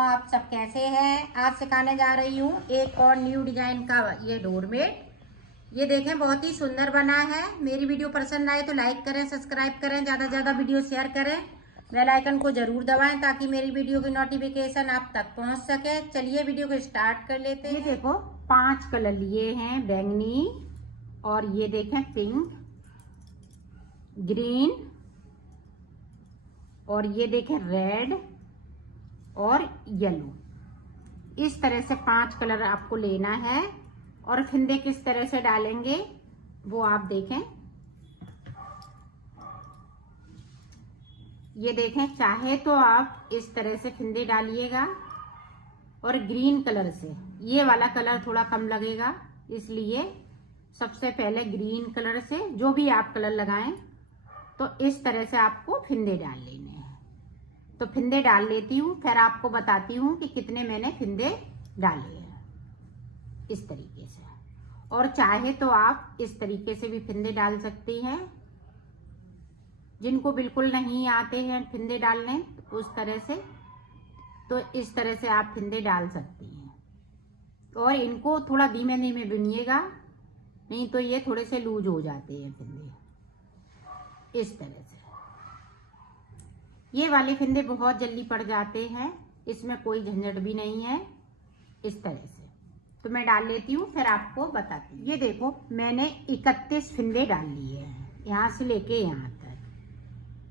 आप सब कैसे हैं। आज सिखाने जा रही हूँ एक और न्यू डिजाइन का ये डोरमेट। ये देखें बहुत ही सुंदर बना है। मेरी वीडियो पसंद आए तो लाइक करें, सब्सक्राइब करें, ज़्यादा से ज़्यादा वीडियो शेयर करें, बेल आइकन को ज़रूर दबाएं ताकि मेरी वीडियो की नोटिफिकेशन आप तक पहुँच सके। चलिए वीडियो को स्टार्ट कर लेते हैं। ये देखो 5 कलर लिए हैं, बैंगनी और ये देखें पिंक, ग्रीन और ये देखें रेड और येलो। इस तरह से 5 कलर आपको लेना है और फिंदे किस तरह से डालेंगे वो आप देखें। ये देखें, चाहे तो आप इस तरह से फिंदे डालिएगा और ग्रीन कलर से, ये वाला कलर थोड़ा कम लगेगा इसलिए सबसे पहले ग्रीन कलर से जो भी आप कलर लगाएं तो इस तरह से आपको फिंदे डाल लेने हैं। तो फिंदे डाल लेती हूँ, फिर आपको बताती हूँ कि कितने मैंने फिंदे डाले हैं इस तरीके से। और चाहे तो आप इस तरीके से भी फिंदे डाल सकती हैं। जिनको बिल्कुल नहीं आते हैं फिंदे डालने उस तरह से, तो इस तरह से आप फिंदे डाल सकती हैं। और इनको थोड़ा धीमे धीमे बुनिएगा, नहीं तो ये थोड़े से लूज हो जाते हैं फिंदे। इस तरह से ये वाले फिंदे बहुत जल्दी पड़ जाते हैं, इसमें कोई झंझट भी नहीं है। इस तरह से तो मैं डाल लेती हूँ, फिर आपको बताती हूँ। ये देखो मैंने 31 फिंदे डाल लिए हैं यहाँ से लेके यहाँ तक।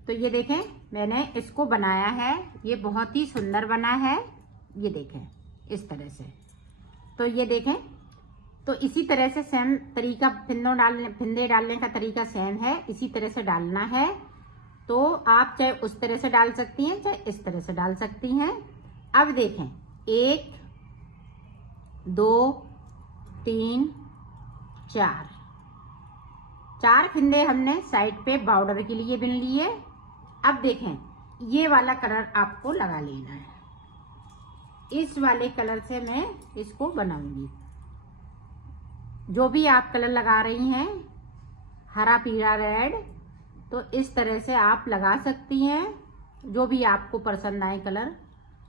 तो ये देखें मैंने इसको बनाया है, ये बहुत ही सुंदर बना है। ये देखें इस तरह से। तो ये देखें, तो इसी तरह से सेम तरीका फिंदे डालने का तरीका सेम है, इसी तरह से डालना है। तो आप चाहे उस तरह से डाल सकती हैं, चाहे इस तरह से डाल सकती हैं। अब देखें 1 2 3 4 फिंदे हमने साइड पे बॉर्डर के लिए बुन लिए। अब देखें ये वाला कलर आपको लगा लेना है। इस वाले कलर से मैं इसको बनाऊंगी। जो भी आप कलर लगा रही हैं, हरा, पीला, रेड, तो इस तरह से आप लगा सकती हैं। जो भी आपको पसंद आए कलर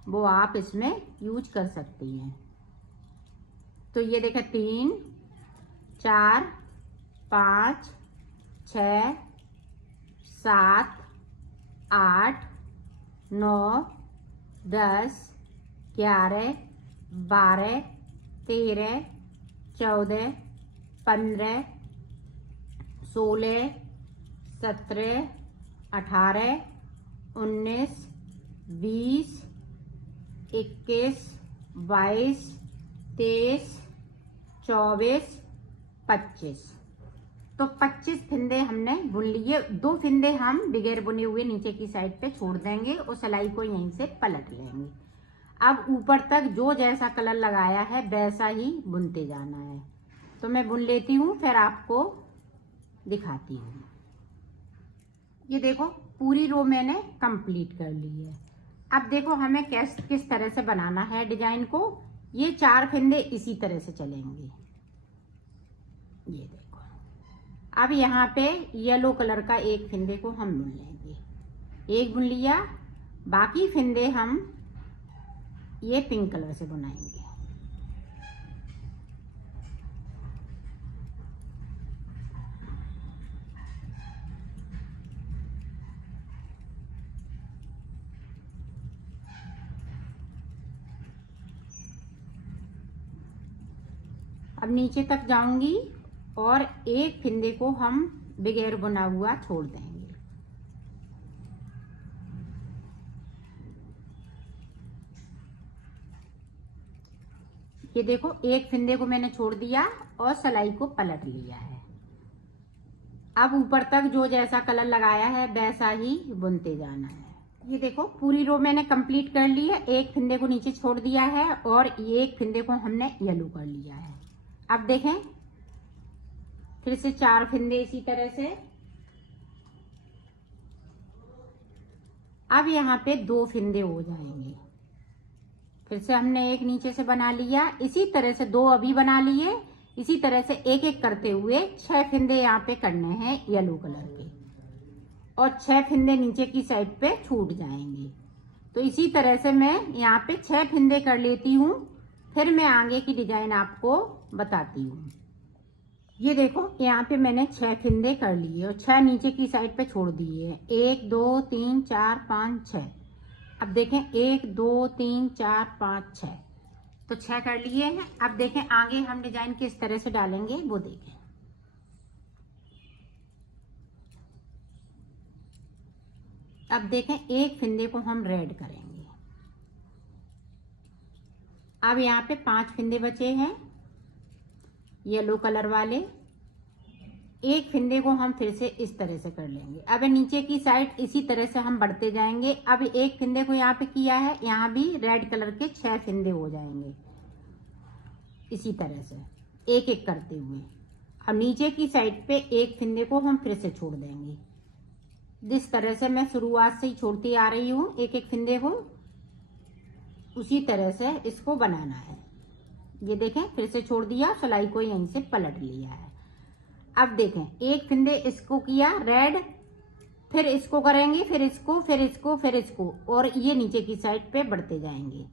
वो आप इसमें यूज कर सकती हैं। तो ये देखें 3 4 5 6 7 8 9 10 11 12 13 14 15 16 17 18 19 20 21 22 23 24 25। तो 25 फिंदे हमने बुन लिए। 2 फिंदे हम बगैर बुने हुए नीचे की साइड पे छोड़ देंगे और सिलाई को यहीं से पलट लेंगे। अब ऊपर तक जो जैसा कलर लगाया है वैसा ही बुनते जाना है। तो मैं बुन लेती हूँ, फिर आपको दिखाती हूँ। ये देखो पूरी रो मैंने कंप्लीट कर ली है। अब देखो हमें किस तरह से बनाना है डिजाइन को। ये 4 फिंदे इसी तरह से चलेंगे। ये देखो, अब यहाँ पे येलो कलर का एक फिंदे को हम बुन लेंगे। एक बुन लिया, बाकी फिंदे हम ये पिंक कलर से बुनाएंगे। अब नीचे तक जाऊंगी और एक फिंदे को हम बगैर बुना हुआ छोड़ देंगे। ये देखो एक फिंदे को मैंने छोड़ दिया और सिलाई को पलट लिया है। अब ऊपर तक जो जैसा कलर लगाया है वैसा ही बुनते जाना है। ये देखो पूरी रो मैंने कंप्लीट कर ली है। एक फिंदे को नीचे छोड़ दिया है और एक फिंदे को हमने येलो कर लिया है। अब देखें फिर से 4 फिंदे इसी तरह से। अब यहाँ पे 2 फिंदे हो जाएंगे। फिर से हमने एक नीचे से बना लिया, इसी तरह से 2 अभी बना लिए। इसी तरह से एक एक करते हुए 6 फिंदे यहाँ पे करने हैं येलो कलर के, और 6 फिंदे नीचे की साइड पे छूट जाएंगे। तो इसी तरह से मैं यहाँ पे 6 फंदे कर लेती हूँ, फिर मैं आगे की डिजाइन आपको बताती हूँ। ये देखो यहाँ पे मैंने 6 फंदे कर लिए और 6 नीचे की साइड पे छोड़ दिए हैं। 1 2 3 4 5 6। अब देखें 1 2 3 4 5 6, तो 6 कर लिए हैं। अब देखें आगे हम डिजाइन किस तरह से डालेंगे वो देखें। अब देखें एक फंदे को हम रेड करेंगे। अब यहाँ पे 5 फंदे बचे हैं येलो कलर वाले। एक फंदे को हम फिर से इस तरह से कर लेंगे। अब नीचे की साइड इसी तरह से हम बढ़ते जाएंगे। अब एक फंदे को यहाँ पे किया है, यहाँ भी रेड कलर के 6 फंदे हो जाएंगे इसी तरह से एक एक करते हुए। अब नीचे की साइड पे एक फंदे को हम फिर से छोड़ देंगे। जिस तरह से मैं शुरुआत से ही छोड़ती आ रही हूँ एक एक फंदे को, उसी तरह से इसको बनाना है। ये देखें फिर से छोड़ दिया, सिलाई को यहीं से पलट लिया है। अब देखें एक फंदे इसको किया रेड, फिर इसको करेंगे, फिर इसको, फिर इसको, फिर इसको, और ये नीचे की साइड पे बढ़ते जाएंगे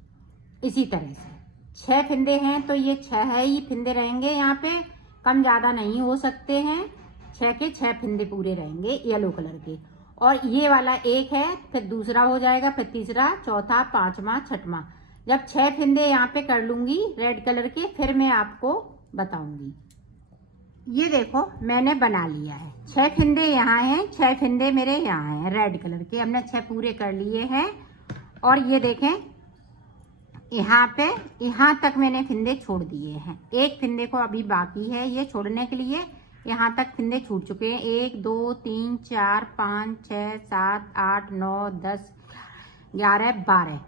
इसी तरह से। 6 फंदे हैं तो ये 6 ही फंदे रहेंगे, यहाँ पे कम ज्यादा नहीं हो सकते हैं। 6 के 6 फंदे पूरे रहेंगे येलो कलर के। और ये वाला एक है, फिर दूसरा हो जाएगा, फिर तीसरा, चौथा, पांचवा, छठवां। जब 6 फंदे यहाँ पे कर लूंगी रेड कलर के, फिर मैं आपको बताऊंगी। ये देखो मैंने बना लिया है। 6 फंदे यहाँ हैं, 6 फंदे मेरे यहाँ हैं रेड कलर के। हमने 6 पूरे कर लिए हैं। और ये देखें यहाँ पे यहाँ तक मैंने फंदे छोड़ दिए हैं। एक फंदे को अभी बाकी है ये छोड़ने के लिए। यहाँ तक फंदे छूट चुके हैं। 1 2 3 4 5 6 7 8 9 10 11 12।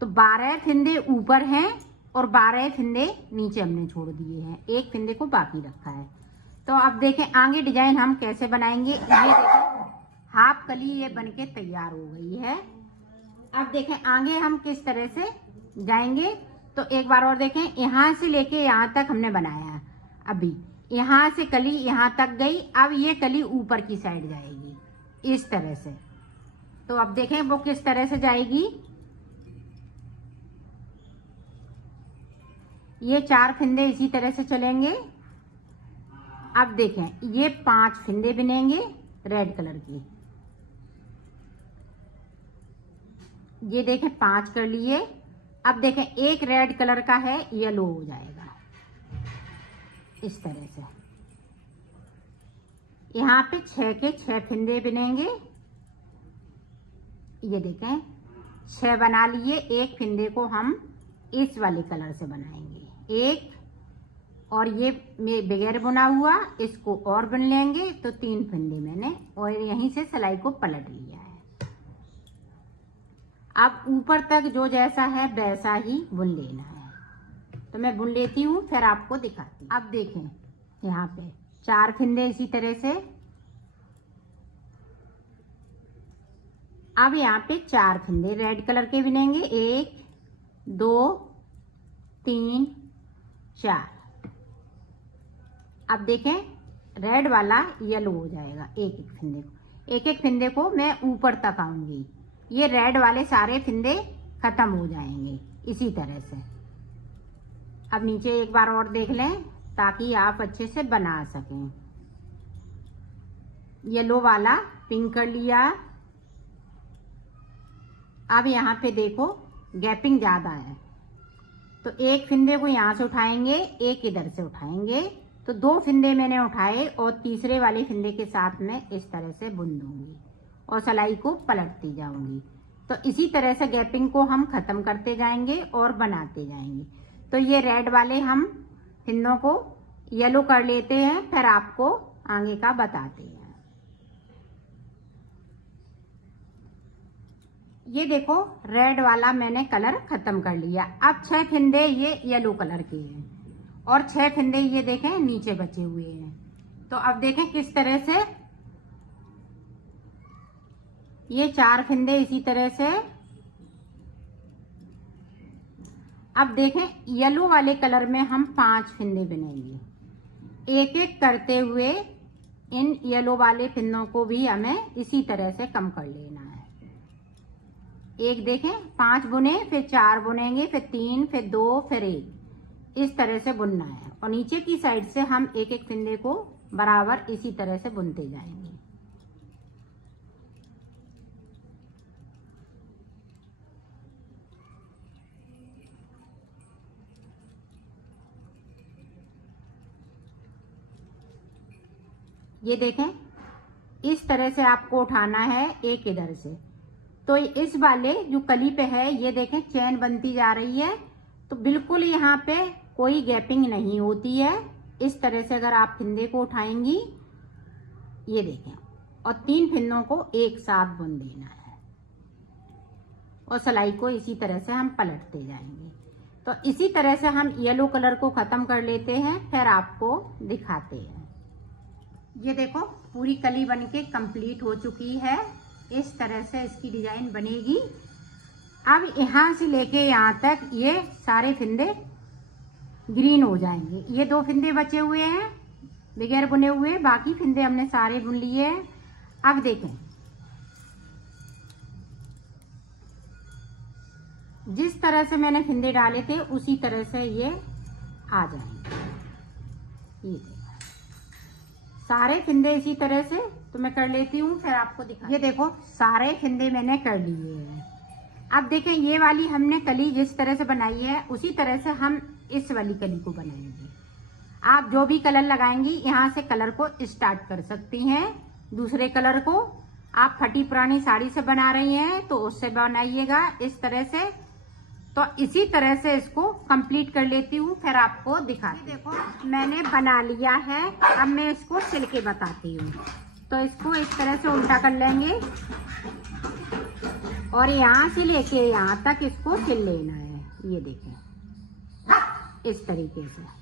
तो 12 फंदे ऊपर हैं और 12 फंदे नीचे हमने छोड़ दिए हैं। एक फंदे को बाकी रखा है। तो अब देखें आगे डिजाइन हम कैसे बनाएंगे। ये देखें हाफ कली ये बनके तैयार हो गई है। अब देखें आगे हम किस तरह से जाएंगे। तो एक बार और देखें, यहाँ से लेके यहाँ तक हमने बनाया है। अभी यहाँ से कली यहाँ तक गई, अब ये कली ऊपर की साइड जाएगी इस तरह से। तो अब देखें वो किस तरह से जाएगी। ये 4 फंदे इसी तरह से चलेंगे। अब देखें ये 5 फंदे बनेंगे रेड कलर की। ये देखें 5 कर लिए। अब देखें एक रेड कलर का है, येलो हो जाएगा इस तरह से। यहाँ पे 6 के 6 फंदे बनेंगे। ये देखें 6 बना लिए। एक फंदे को हम इस वाले कलर से बनाएंगे एक, और ये बगैर बुना हुआ इसको और बुन लेंगे। तो 3 फंदे मैंने और यहीं से सिलाई को पलट लिया है। अब ऊपर तक जो जैसा है वैसा ही बुन लेना है। तो मैं बुन लेती हूँ फिर आपको दिखाती हूँ। अब देखें यहाँ पे 4 फंदे इसी तरह से। अब यहाँ पे 4 फंदे रेड कलर के बुनेंगे। 1 2 3 4। अब देखें रेड वाला येलो हो जाएगा। एक एक फंदे को मैं ऊपर तक आऊंगी। ये रेड वाले सारे फंदे खत्म हो जाएंगे इसी तरह से। अब नीचे एक बार और देख लें ताकि आप अच्छे से बना सकें। येलो वाला पिंक कर लिया। अब यहाँ पे देखो गैपिंग ज्यादा है, तो एक फंदे को यहाँ से उठाएंगे, एक इधर से उठाएंगे। तो 2 फंदे मैंने उठाए और तीसरे वाले फंदे के साथ में इस तरह से बुन दूंगी और सिलाई को पलटती जाऊंगी। तो इसी तरह से गैपिंग को हम खत्म करते जाएंगे और बनाते जाएंगे। तो ये रेड वाले हम फंदों को येलो कर लेते हैं, फिर आपको आगे का बताते हैं। ये देखो रेड वाला मैंने कलर खत्म कर लिया। अब 6 फंदे ये येलो कलर के हैं और 6 फंदे ये देखें नीचे बचे हुए हैं। तो अब देखें किस तरह से ये 4 फंदे इसी तरह से। अब देखें येलो वाले कलर में हम 5 फंदे बनेंगे। एक एक करते हुए इन येलो वाले फंदों को भी हमें इसी तरह से कम कर लेना है। एक देखें 5 बुने, फिर 4 बुनेंगे, फिर 3, फिर 2, फिर 1, इस तरह से बुनना है। और नीचे की साइड से हम एक एक फंदे को बराबर इसी तरह से बुनते जाएंगे। ये देखें, इस तरह से आपको उठाना है एक इधर से। तो इस वाले जो कली पे है, ये देखें चेन बनती जा रही है, तो बिल्कुल यहाँ पे कोई गैपिंग नहीं होती है। इस तरह से अगर आप फिंदे को उठाएंगी, ये देखें, और 3 फिंदों को एक साथ बुन देना है और सिलाई को इसी तरह से हम पलटते जाएंगे। तो इसी तरह से हम येलो कलर को खत्म कर लेते हैं, फिर आपको दिखाते हैं। ये देखो पूरी कली बनके कंप्लीट हो चुकी है। इस तरह से इसकी डिजाइन बनेगी। अब यहाँ से लेके यहाँ तक ये सारे फिंदे ग्रीन हो जाएंगे। ये 2 फिंदे बचे हुए हैं बगैर बुने हुए, बाकी फिंदे हमने सारे बुन लिए हैं। अब देखें, जिस तरह से मैंने फिंदे डाले थे उसी तरह से ये आ जाएंगे। ये सारे फिंदे इसी तरह से तो मैं कर लेती हूँ, फिर आपको दिखा। ये देखो सारे फिंदे मैंने कर लिए हैं। अब देखें, ये वाली हमने कली जिस तरह से बनाई है उसी तरह से हम इस वाली कली को बनाएंगे। आप जो भी कलर लगाएंगी यहाँ से कलर को स्टार्ट कर सकती हैं। दूसरे कलर को आप फटी पुरानी साड़ी से बना रही हैं तो उससे बनाइएगा इस तरह से। तो इसी तरह से इसको कंप्लीट कर लेती हूँ, फिर आपको दिखाती हूँ। देखो मैंने बना लिया है, अब मैं इसको सिल के बताती हूँ। तो इसको इस तरह से उल्टा कर लेंगे और यहाँ से लेके यहाँ तक इसको सिल लेना है। ये देखें इस तरीके से।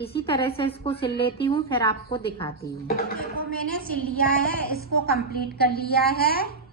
इसी तरह से इसको सिल लेती हूँ, फिर आपको दिखाती हूँ। देखो मैंने सिल लिया है, इसको कंप्लीट कर लिया है।